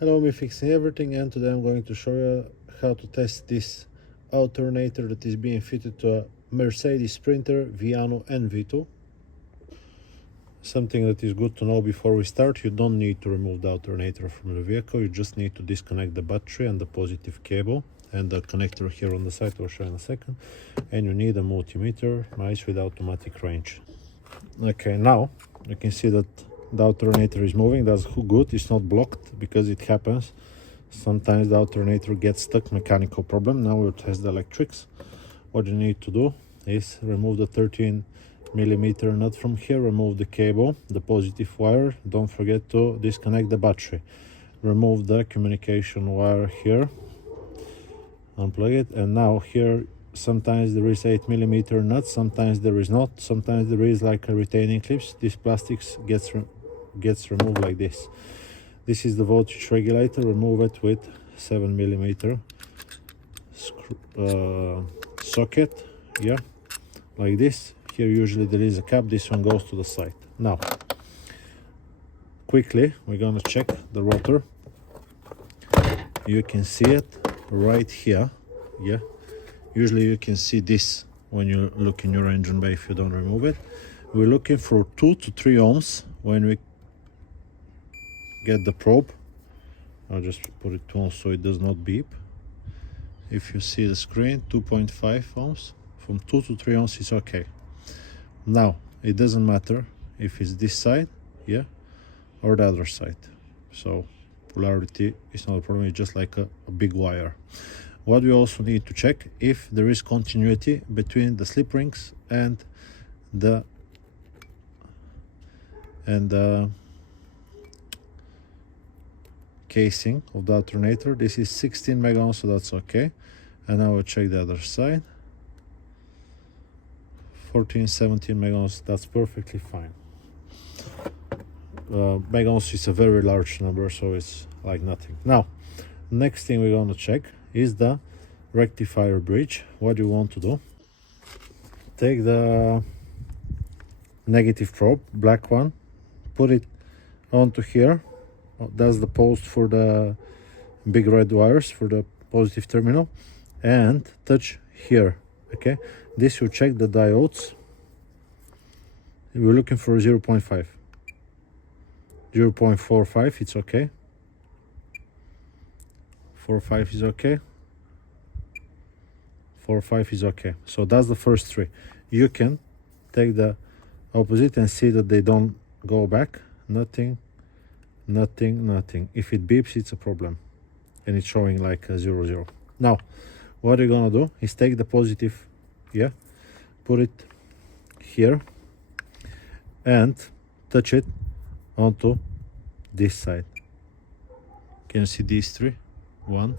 Hello, me fixing everything, and today I'm going to show you how to test this alternator that is being fitted to a Mercedes Sprinter, Viano and Vito. Something that is good to know before we start: you don't need to remove the alternator from the vehicle, you just need to disconnect the battery and the positive cable and the connector here on the side, I'll show you in a second. And you need a multimeter, nice with automatic range. Okay, now you can see that the alternator is moving. That's good, it's not blocked, because it happens. Sometimes the alternator gets stuck, mechanical problem. Now we'll test the electrics. What you need to do is remove the 13mm nut from here, remove the cable, the positive wire. Don't forget to disconnect the battery. Remove the communication wire here, unplug it, and now here sometimes there is 8mm nut, sometimes there is not, sometimes there is like a retaining clips. This plastics gets removed like this. This is the voltage regulator. Remove it with 7mm socket, yeah, like this. Here usually there is a cap, this one goes to the side. Now quickly we're gonna check the rotor. You can see it right here, yeah. Usually you can see this when you look in your engine bay if you don't remove it. We're looking for 2 to 3 ohms when we get the probe. I'll just put it 2 ohms so it does not beep. If you see the screen, 2.5 ohms. From 2 to 3 ohms is okay. Now it doesn't matter if it's this side, yeah, or the other side. So polarity is not a problem, it's just like a big wire. What we also need to check if there is continuity between the slip rings and the casing of the alternator. This is 16 mega ohms, so that's okay. And now we'll check the other side. 14, 17 mega ohms, that's perfectly fine. Mega ohms is a very large number, so it's like nothing. Now, next thing we're going to check is the rectifier bridge. What you want to do: take the negative probe, black one, put it onto here. That's the post for the big red wires for the positive terminal, and touch here. Okay, this will check the diodes. We're looking for 0.5, 0.45, it's okay. 4.5 is okay. 4.5 is okay. So that's the first 3. You can take the opposite and see that they don't go back. Nothing, nothing, nothing. If it beeps, it's a problem, and it's showing like a 0, 0. Now what you're gonna do is take the positive, yeah, put it here and touch it onto this side. Can you see these 3? 1,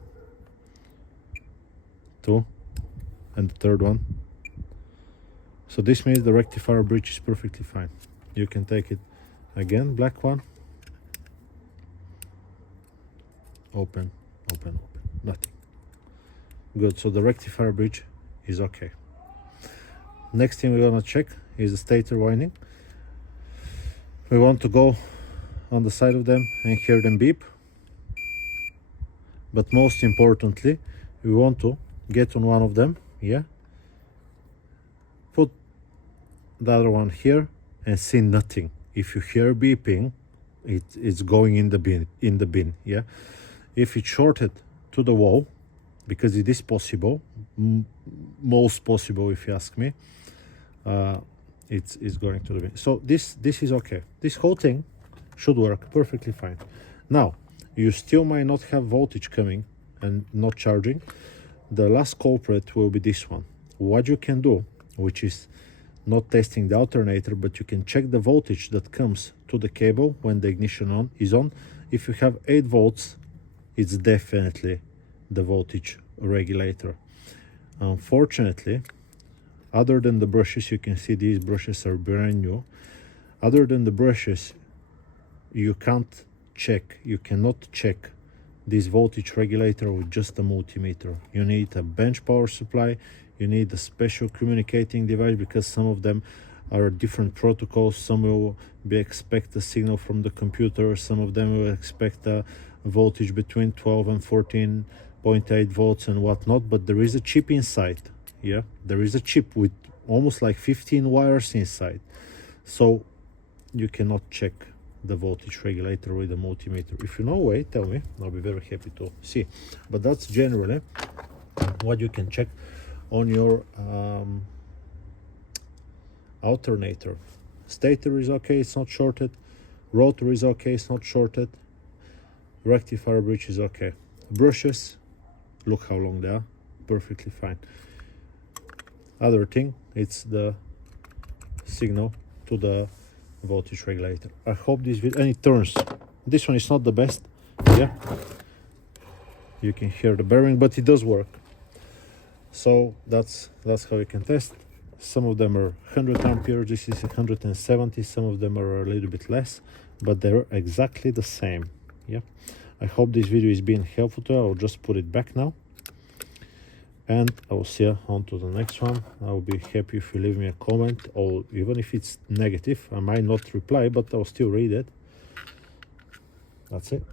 2, and the third one. So this means the rectifier bridge is perfectly fine. You can take it again, black one, open, open, open, nothing. Good, so the rectifier bridge is okay. Next thing we're gonna check is the stator winding. We want to go on the side of them and hear them beep. But most importantly, we want to get on one of them, yeah, put the other one here and see nothing. If you hear beeping, it's going in the bin, yeah. If it's shorted to the wall, because it is possible, most possible if you ask me, it's going to the bin. So this is okay. This whole thing should work perfectly fine. Now you still might not have voltage coming and not charging. The last culprit will be this one. What you can do, which is not testing the alternator, but you can check the voltage that comes to the cable when the ignition is on. If you have 8 volts, it's definitely the voltage regulator. Unfortunately, other than the brushes, you can see these brushes are brand new. Other than the brushes, you cannot check this voltage regulator with just a multimeter. You need a bench power supply, you need a special communicating device, because some of them are different protocols. Some will expect a signal from the computer, some of them will expect a voltage between 12 and 14.8 volts and whatnot, but there is a chip inside. Yeah, there is a chip with almost like 15 wires inside, so you cannot check the voltage regulator with a multimeter. If you know way, tell me, I'll be very happy to see. But that's generally what you can check on your alternator. Stator is okay, it's not shorted. Rotor is okay, it's not shorted. Rectifier bridge is okay. Brushes, look how long they are, perfectly fine. Other thing, it's the signal to the voltage regulator. I hope this video, and it turns. This one is not the best. Yeah, you can hear the bearing, but it does work. So that's how you can test. Some of them are 100 amperes, this is 170, some of them are a little bit less, but they're exactly the same. Yeah, I hope this video is being helpful to you. I'll just put it back now, and I will see you on to the next one. I will be happy if you leave me a comment, or even if it's negative, I might not reply, but I'll still read it. That's it.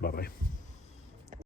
Bye bye.